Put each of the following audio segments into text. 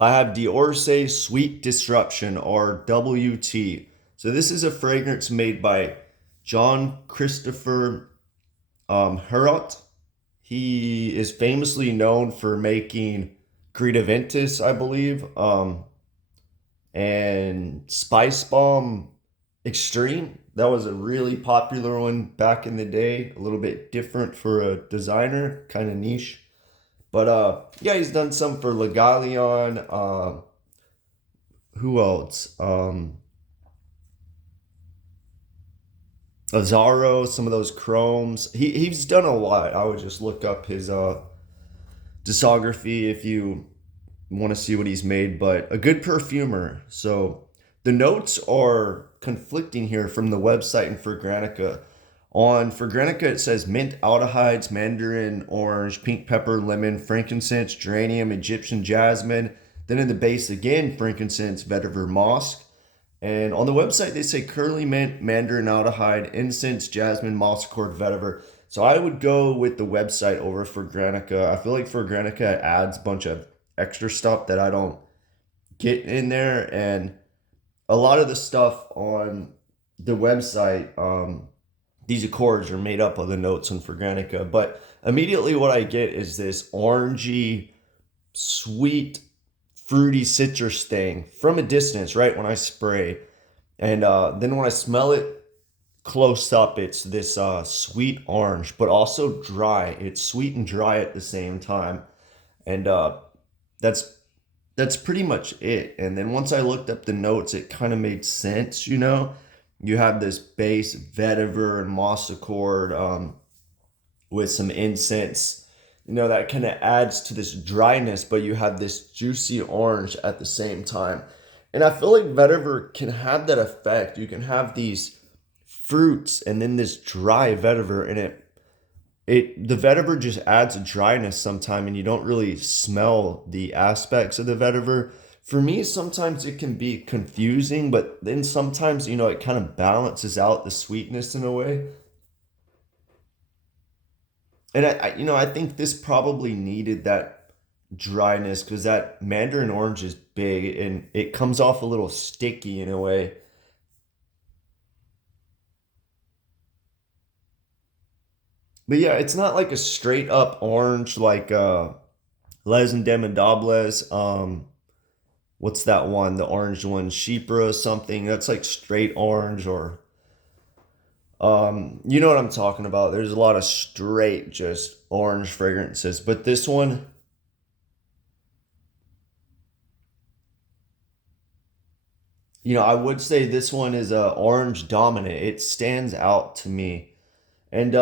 I have the ORSAY Sweet Disruption, or WT. So this is a fragrance made by John Christopher Herot. He is famously known for making Greta Ventus, I believe, and Spice Bomb Extreme. That was a really popular one back in the day. A little bit different for a designer, kind of niche. But yeah, he's done some for Legalion. Who else? Azaro, some of those chromes. He's done a lot. I would just look up his discography if you want to see what he's made, but a good perfumer. So the notes are conflicting here from the website in Fragrantica. On Fragrantica, it says mint, aldehydes, mandarin, orange, pink pepper, lemon, frankincense, geranium, Egyptian jasmine. Then in the base again, frankincense, vetiver, moss. And on the website, they say curly mint, mandarin aldehyde, incense, jasmine, moss cord, vetiver. So I would go with the website over Fragrantica. I feel like Fragrantica adds a bunch of extra stuff that I don't get in there. And a lot of the stuff on the website, these accords are made up of the notes in Fragrantica. But immediately what I get is this orangey, sweet, fruity citrus thing from a distance, right when I spray. And then when I smell it close up, it's this sweet orange, but also dry. It's sweet and dry at the same time. And that's that's pretty much it. And then once I looked up the notes, it kind of made sense, you know. You have this base vetiver and moss accord with some incense, you know, that kind of adds to this dryness, but you have this juicy orange at the same time. And I feel like vetiver can have that effect. You can have these fruits and then this dry vetiver, and the vetiver just adds a dryness sometime, and you don't really smell the aspects of the vetiver. For me, sometimes it can be confusing, but then sometimes, you know, it kind of balances out the sweetness in a way. And I think this probably needed that dryness because that mandarin orange is big and it comes off a little sticky in a way. But yeah, it's not like a straight up orange like Les and Demendables. What's that one? The orange one, Sheepra something. That's like straight orange, or you know what I'm talking about. There's a lot of straight just orange fragrances, but this one, I would say this one is orange dominant. It stands out to me. And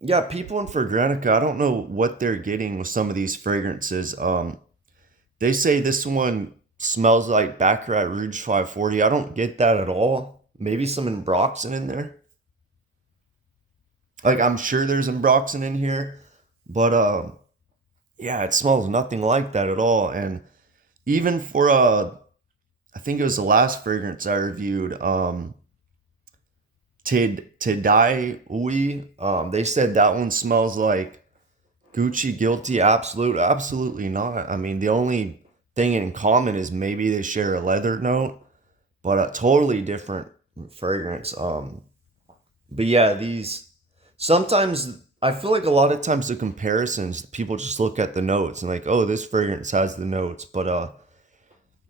yeah, people in Fragrantica, I don't know what they're getting with some of these fragrances. They say this one smells like Baccarat Rouge 540. I don't get that at all. Maybe some Ambroxan in there. Like I'm sure there's Ambroxan in here, but yeah, it smells nothing like that at all. And even for I think it was the last fragrance I reviewed, Tedai Ui. They said that one smells like Gucci Guilty. Absolutely not. I mean, the only thing in common is maybe they share a leather note, but a totally different fragrance. But yeah, these sometimes I feel like a lot of times the comparisons people just look at the notes and like, oh, this fragrance has the notes, but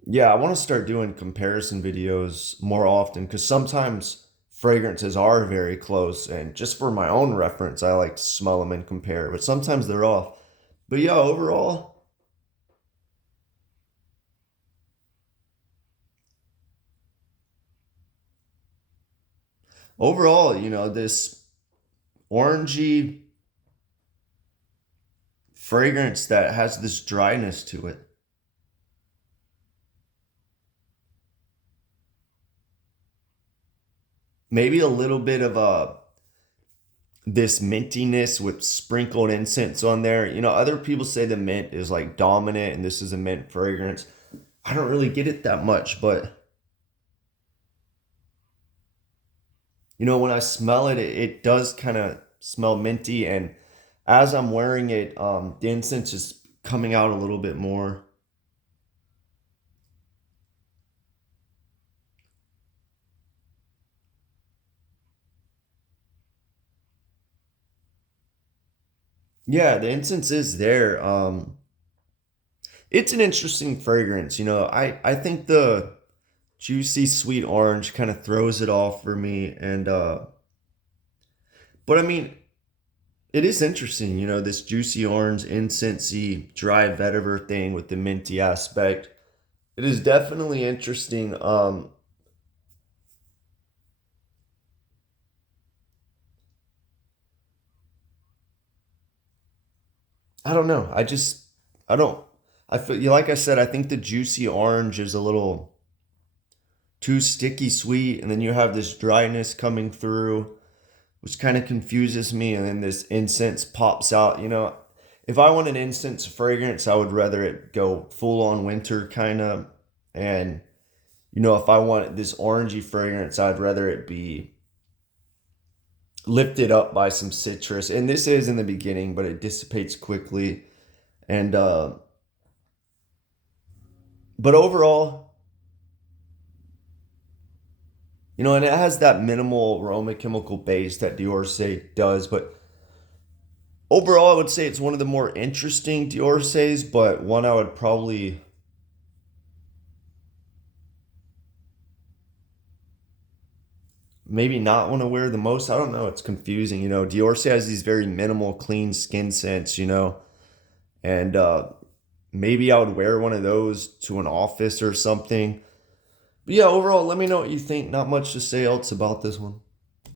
yeah, I want to start doing comparison videos more often because sometimes fragrances are very close, and just for my own reference, I like to smell them and compare, but sometimes they're off. But yeah, overall, this orangey fragrance that has this dryness to it. Maybe a little bit of this mintiness with sprinkled incense on there. Other people say the mint is like dominant and this is a mint fragrance. I don't really get it that much, but when I smell it, it does kind of smell minty. And as I'm wearing it, the incense is coming out a little bit more. Yeah, the incense is there. It's an interesting fragrance. I think the juicy sweet orange kind of throws it off for me, and but I mean, it is interesting, this juicy orange, incensey, dry vetiver thing with the minty aspect. It is definitely interesting. I don't know. I don't, I feel, like I said, I think the juicy orange is a little too sticky sweet, and then you have this dryness coming through, which kind of confuses me. And then this incense pops out. If I want an incense fragrance, I would rather it go full on winter kind of. And, if I want this orangey fragrance, I'd rather it be lifted up by some citrus. And this is in the beginning, but it dissipates quickly. And, but overall, and it has that minimal aroma chemical base that Diorsay does. But overall, I would say it's one of the more interesting Diorsays, but one I would probably maybe not want to wear the most. I don't know. It's confusing. Diorce has these very minimal, clean skin scents, and maybe I would wear one of those to an office or something. But yeah, overall, let me know what you think. Not much to say else about this one.